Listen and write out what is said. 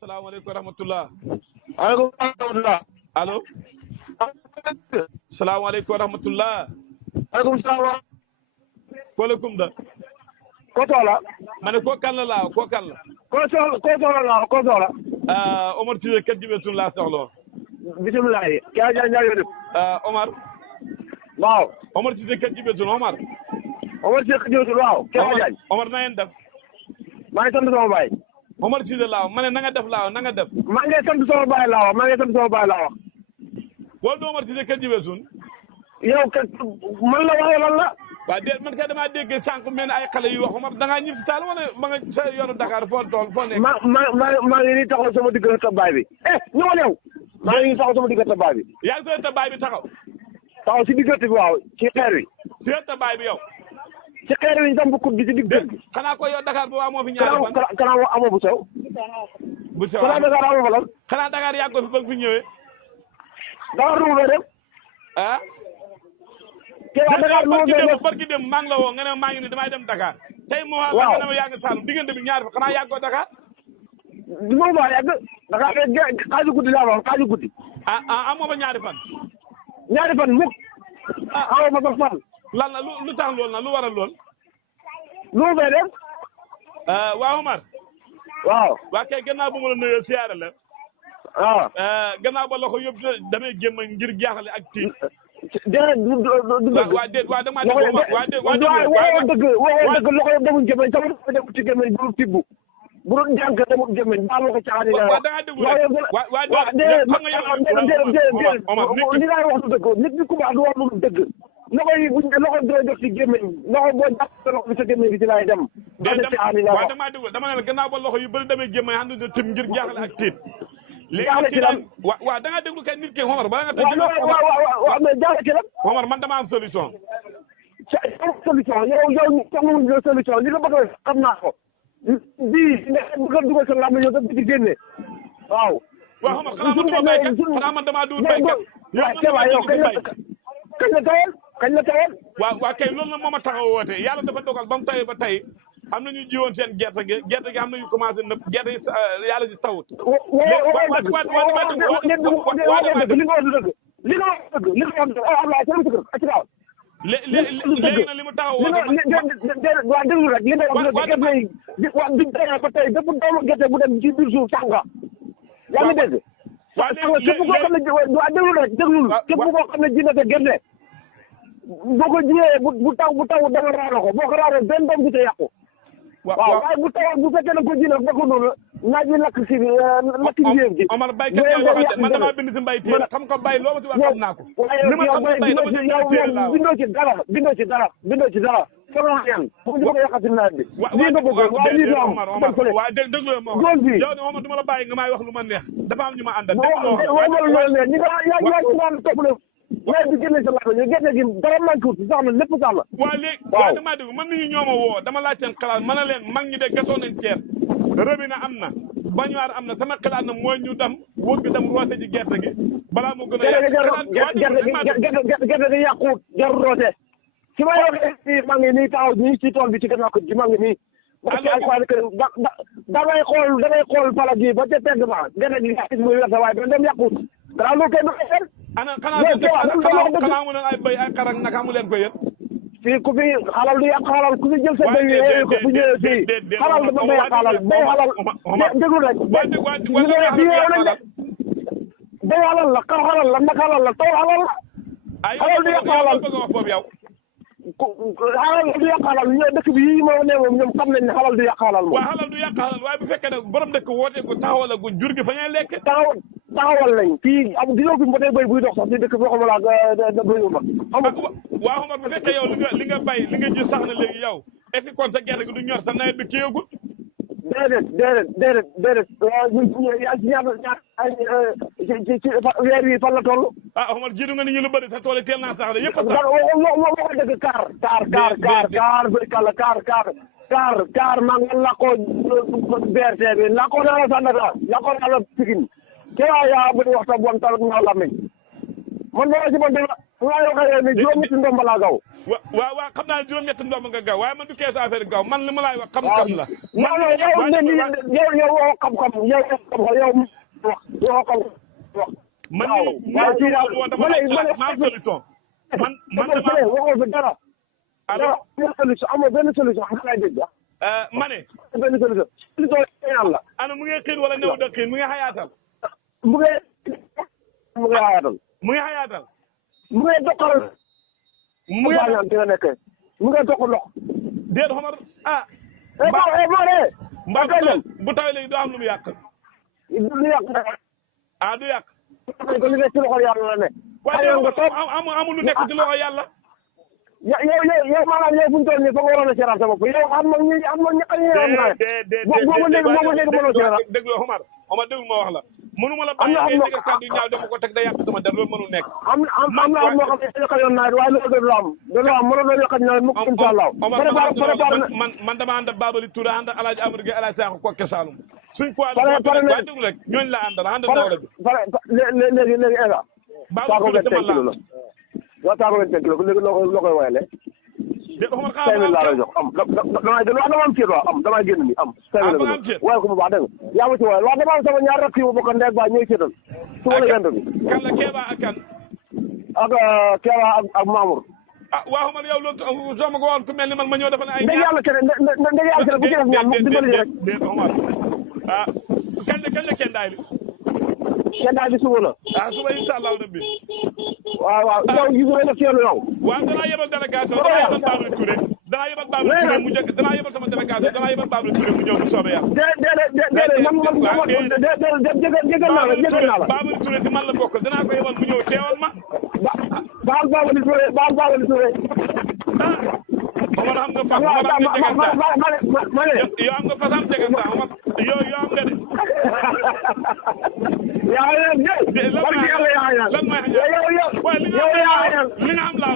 salaamaaleykum wa rahmatulah. aleykum rahmatulah. allo. salaamaaleykum wa rahmatulah. aleykum salaam. waaleykum da. ko soxla. ma ne ko kan la laa ko kan la. ko soxla laa ko soxla. Omar Cissé kër Jibe Sun laa soxla woon. bisimilah. Kya Diagne ñaa ngi def. Omar. waaw. Omar Cissé kër Jibe Sun Omar. Omar Cissé kër Jibe Sun waaw. Kya Diagne. Omar na ngeen def. maa ngi sant sama baay. Omar Cissé laa ma ne na nga def laa na nga def. maa ngi sant sama baay laa wax maa ngi sant sama baay laa wax. wala du Omar Cissé kër Jibe Sun. yow man la waxee lan la. waaw déet man kay damaa dégg sànq mel ne ay xale yu wax Omar da ngaa ñib si taal wala ma nga sa yoonu Dakar foo tool foo nekk. maa ngi nii taxaw sama diggante baay bi. ñëwal yow. maa ngi nii taxaw sama diggante baay bi. yaa ngi sa baay bi taxaw. taxaw si diggante bi waaw ci xeer wi. si sa baay bi yow. ci xeer wi ñu tam bu kut bi ci diggante bi. xanaa ko yow Dakar bu waa moo fi ñaari fan. kanaa amoo bu sew. bu sew xanaa Dakar amoo fa lan. xanaa Dakar yàgg ko fi ba nga fi ñëwee. Dakar nu mu fay dem. ah. Dakar nu mu fay dem barki dem maa ngi la woo nga ne maa ngi ni damay dem Dakar. tey moo xam nga ne ma yaa ngi Saalum diggante bi ñaari fa xanaa yàgg ko Dakar. du ma fa yàgg. Dakar xaaju guddi laa wax xaaju guddi. amoo fa ñaari fan. ñaari fan mukk. amoo fa sax fan. lan la lu tax lool na lu waral lool. nu mu fay dem. waaw Omar. waaw. waa kay gannaaw bu ma la nuyoo siyaare la. waaw. gannaaw ba loxo yëpp damay gémm ngir jaaxle ak tiit. déedéet du dëgg. waa déet waa damaa déglu waa dégg waxoo dëgg loxo yëpp demul gémmeñ sama loxo demul ci gémmeñ bu dul tibb bu dul jànk demul gémmeñ baal ma ko caaxaan yi nga wax. da ngaa déglu rek waaw déedéet li ngay wax du dëgg nit ñi ku baax du wax lu dul dëgg loxo yi buñ loxo dina jox ci gémmeñ loxo boo jàpp sa loxo bi sa gémmeñ bi ci laay dem. waaw damaa déglu dama ne la gannaaw ba loxo yu bëri demee gémmeñ xam ne tim ngir jaaxle ak tiit. jaaxle ci lan waaw da nga déglu kay nit ki Omar bala nga tëj. waaw mais jaaxle ci lan. Omar man dama am solution. solution yow soxlawuñ la solution li la bëgg a xam naa ko. bii nga bëgg a dugal sa làmb yow dafa ci génne. waaw. waaw Omar xanaa man dama béykat xanaa man damaa dugg béykat. yow kañ la tawal kañ la tawal. waaw kay loolu nag moo ma tax a woote yàlla dafa dogal ba mu tawee ba tey am na ñu jiwoon seen gerte gi am na yu commencé nëb gerte yi yàlla si tawut. léegi nag li mu taxaw woote. waa déglu rek li nga wax gerte yi waa bi tawee ba tey dafa doomu gerte bu dem ci biir suuf sànga. yaa ngi dégg. waaw képp koo xam ne waa déglu rek déglul képp koo xam ne ji na sa gerte boo ko jiyee bu taw da nga raaro ko boo ko raaroo benn doom bi te yàqu. waaw waaye bu fekkee ne ko ji nag ba ko noonu naaj bi lakk si lakk njéem ji. Omar baykat yi man damaa bind si mbay téere xam ko bay loo ma si wax xam naa ko. li ma xam bay dama si téere laa bindoo ci dara sama yan bu ñu ko yàqati nawet bi. lii nga bëggoon waaye lii du am waaw déglu ma góor bi yow ne Omar du ma la bàyyi nga may wax lu ma neex dafa am ñu ma àndal. nawet bi génne sa laaj bi gerte gi dara manqué wut sax na lépp sax la. waaw léegi waaw damaa dégg man nit ñi ñoo ma woo dama laaj seen xalaat ma ne leen mag ñi de gasoon nañ ceeb robinet am na bañuwaar am na sama xalaat na mooy ñu dem wóor bi dem roose ji gerte gi balaa mu gën a gerte gi yàquwut jarul roose si may waxee maa ngi nii taxaw nii ci tool bi ci gannaaw ko ji maa ngi nii parce que da ngay xool pala gi ba ca tegg ba gerte gi gis muy werte waaye dana dem yàquwut dara lu koy doxee ana xanaa mu ne ay béy ay xar ak naka amu leen ko yéen. fii ku fi xalal du yàq xalal ku fi jël sa béy yi ko bu ñëwee fii xalal dafa béy xalal béy xalal déglu rek béy xalal la xar xalal la nag xalal la taw xalal la xalal du yàq xalal xalal du yàq xalal ñoo dëkk bi yi ma ne moom ñoom xam nañ ne xalal du yàq xalal moom. waaw xalal du yàq xalal waaye bu fekkee ne borom dëkk woote ko taxawal ak jur gi fa ñuy lekk. taxawal nañ fii am gisoo fi mbotee béy buy dox sax ci dëkk bi waxuma laa béyu ma. waaw Omar bu fekkee yow li nga bay li nga ji sax na léegi yow est ce que kon sa gerte gi du ñor sa nawet bi kiiagul. déedéet ci weer wi fan la toll. Omar jiitu nga ni ñu lu bëri sa tool yi teel naa sax de yëpp a sax. waxoo dëgg kaar bëri kàlla kaar maa ngi laqoo BRT bi laqoo naa la Sandaga laqoo naa la Pikine te yaa bëri waxtaan bu am tamit maa la meñ man dama ci man de maa yoo xam ne juróom-ñetti ndomba laa gaw waaw xam naa ne juróom-ñetti ndomb nga gaaw waaye man du keesu affaire gaaw man li ma laay wax xam-xam la. non non yow waxoo xam-xam yow waxoo xam-xam. man mii dama am solution. man dama waxoo fi dara. alors amoo benn solution xam nga dégg ma ne. benn solution. solution yàlla. ana mu ngi xiir wala néew da xiir mu ngi xayaatal. mu ngi xayaatal. mu ngi xayaatal. mu ngi doqal. mu ngi ñaan nga nekkee. mu ngi doq ndox. déet xomar ah. mbaa bu tawee léegi doo am lu mu yàq. lu yàq dara. ah du yàq. ko li nekk ci loxo yàlla la ne. waaye amul lu nekk ci loxo yàlla. yow maanaam yow fu mu toll nii fa nga waroon a seeraat sa bopp yow am na ñu boobu léegi mënoo seeraat. dégg nga Omar déglu ma wax la. mënuma la bàyyi ngay dégg kàddu yu ñaaw dama ko teg da yàq sama der loolu mënul nekk. am na moo xam ne yokk yoon nawet waaye loolu du am mënoo yokk nawet mukk incha allah. man dama ànd ak Babali Touré ànd ak El Hadj Amadou Gueye El Hadj Sakho Kokke Saloum. suñ poids waaye déglu rek ñooñu la àndal ànd nawle bi. léegi Eva. Babali Touré dama la waaw saako 25 kilos léegi loo koy woyalee. dégg nga xamal 5000 laa lay jox dama am ceeb am damay génn nii am. 5000 la ko woyal ko bu baax dégg nga yaa ma ci woyal waaw dama am sama ñaar rakk yi ma bokk ndeg ba ñooy ceetal. su ma la yent bi. kan la Kéba ak kan. ak Kéba ak Mamour. ah waaw man yow loolu soo ma ko waxoon ku mel ni man ma ñëw dafa ne ay. ndeg yàlla tere ndeg yàlla tere bu ci def ñaan moom dimbali rek. déet Omar ah kañ la kendaay li. kendaay bi suba la. ah suba incha allah rabbi. waaw yow gis nga def seetlu yow. waaw danaa yebal délégation danaa yebal Babali Touré. danaa yebal Babali Touré mu njëkk danaa yebal sama délégation danaa yebal Babali Touré mu ñëw bu soobee yàlla. déedéet man jégal naa la. Babali Touré ci man la bokk danaa ko yebal mu ñëw teewal ma. baal Babali Touré. ah Omar xam nga fas Omar am nga jegantaa yow am nga fas am jegantaa Omar yow am nga de. yaa ngi leen de. lan mooy li nga am laa